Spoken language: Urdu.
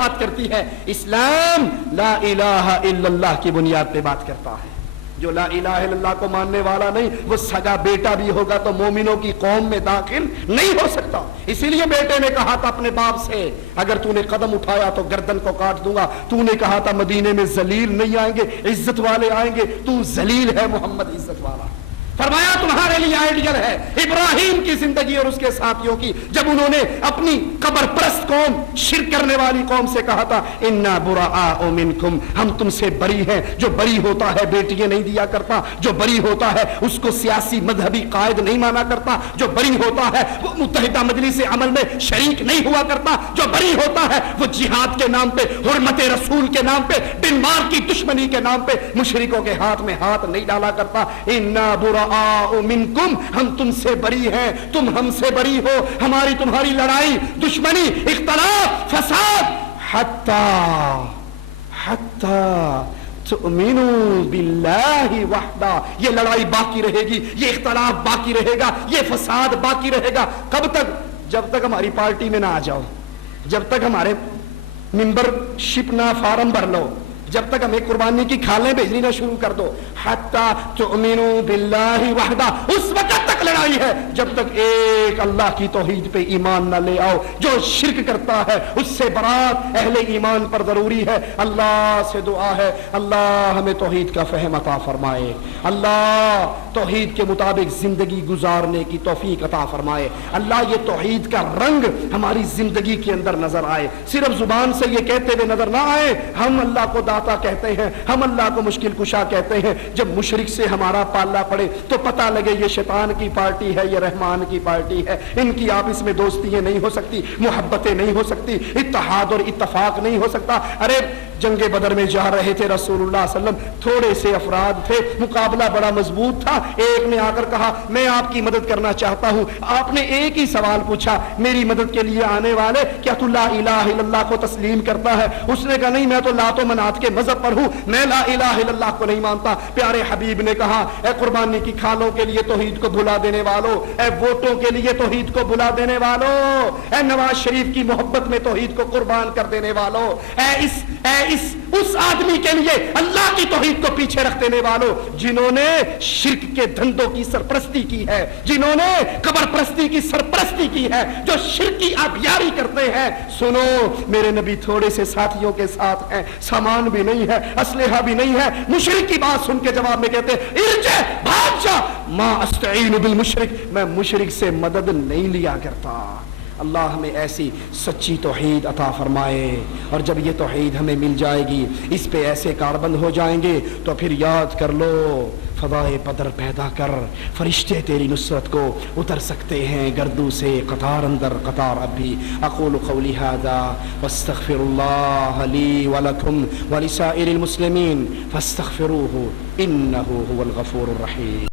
بات کرتی ہے. اسلام لا الہ الا اللہ کی بنیاد پہ بات کرتا ہے. جو لا الہ الا اللہ کو ماننے والا نہیں وہ سگا بیٹا بھی ہوگا تو مومنوں کی قوم میں داخل نہیں ہو سکتا. اسی لیے بیٹے نے کہا تھا اپنے باپ سے اگر تو نے قدم اٹھایا تو گردن کو کاٹ دوں گا. تو نے کہا تھا مدینے میں ذلیل نہیں آئیں گے, عزت والے آئیں گے. تو ذلیل ہے, محمد عزت والا. فرمایا تمہارے لیے آئیڈیل ہے ابراہیم کی زندگی اور اس کے ساتھیوں کی, جب انہوں نے اپنی قبر پرست قوم, شرک کرنے والی قوم سے کہا تھا انا براء منکم, ہم تم سے بری ہیں. جو بری ہوتا ہے بیٹیاں نہیں دیا کرتا, جو بری ہوتا ہے اس کو سیاسی مذہبی قائد نہیں مانا کرتا, جو بری ہوتا ہے وہ متحدہ مجلس عمل میں شریک نہیں ہوا کرتا, جو بری ہوتا ہے وہ جہاد کے نام پہ, حرمت رسول کے نام پہ, ڈنمارک کی دشمنی کے نام پہ مشرکوں کے ہاتھ میں ہاتھ نہیں ڈالا کرتا. انا براء منکم, ہم تم سے بری ہیں, تم ہم سے بری ہو. ہماری تمہاری لڑائی, دشمنی, اختلاف, فساد حتی تؤمنوا باللہ وحدہ, یہ لڑائی باقی رہے گی, یہ اختلاف باقی رہے گا, یہ فساد باقی رہے گا. کب تک؟ جب تک ہماری پارٹی میں نہ آ جاؤ, جب تک ہمارے ممبر شپ نہ فارم بھر لو, جب تک ہمیں قربانی کی کھالیں بھیجنی نہ شروع کر دو. حتی تؤمنوا باللہ وحدہ, اس وقت تک لڑائی ہے جب تک ایک اللہ کی توحید پہ ایمان نہ لے آؤ. جو شرک کرتا ہے اس سے برات اہل ایمان پر ضروری ہے. اللہ سے دعا ہے اللہ ہمیں توحید کا فہم عطا فرمائے, اللہ توحید کے مطابق زندگی گزارنے کی توفیق عطا فرمائے. اللہ یہ توحید کا رنگ ہماری زندگی کے اندر نظر آئے, صرف زبان سے یہ کہتے ہوئے نظر نہ آئے ہم اللہ کو داتا کہتے ہیں, ہم اللہ کو مشکل کشا کہتے ہیں. جب مشرک سے ہمارا پالا پڑے تو پتہ لگے یہ شیطان کی پارٹی ہے, یہ رحمان کی پارٹی ہے. ان کی آپس میں دوستیاں نہیں ہو سکتی, محبتیں نہیں ہو سکتی, اتحاد اور اتفاق نہیں ہو سکتا. ارے جنگ بدر میں جا رہے تھے رسول اللہ صلی اللہ علیہ وسلم, تھوڑے سے افراد تھے, مقابلہ بڑا مضبوط تھا. ایک نے آ کر کہا میں آپ کی مدد کرنا چاہتا ہوں. آپ نے ایک ہی سوال پوچھا, میری مدد کے لیے آنے والے کیا تو لا الہ الا اللہ کو تسلیم کرتا ہے؟ اس نے کہا نہیں, میں تو لات و منات کے مذہب پر ہوں, میں لا الہ الا اللہ کو نہیں مانتا. پیارے حبیب نے کہا اے قربانی کی کھالوں کے لیے توحید کو بھلا دینے والوں, اے ووٹوں کے لیے توحید کو بھلا دینے والوں, اے نواز شریف کی محبت میں توحید کو قربان کر دینے والوں, اس آدمی کے لیے اللہ کی توحید کو پیچھے رکھ دینے والوں جنہوں نے شرک کے دھندوں کی سرپرستی کی ہے, جنہوں نے قبر پرستی کی سرپرستی کی ہے, جو شرک کی آبیاری کرتے ہیں. سنو میرے نبی تھوڑے سے ساتھیوں کے ساتھ ہیں, سامان بھی نہیں ہے, اسلحہ بھی نہیں ہے. مشرک کی بات سن کے جواب میں کہتے ارجع, بھاگ جا, ما استعین بالمشرک, میں مشرک سے مدد نہیں لیا کرتا. اللہ ہمیں ایسی سچی توحید عطا فرمائے, اور جب یہ توحید ہمیں مل جائے گی اس پہ ایسے کاربند ہو جائیں گے تو پھر یاد کر لو فضائے بدر پیدا کر, فرشتے تیری نصرت کو اتر سکتے ہیں گردوں سے قطار اندر قطار. اب بھی اقول قولی ھذا واستغفر اللہ لی ولکم ولسائر المسلمین فاستغفروہ انہ هو الغفور الرحیم.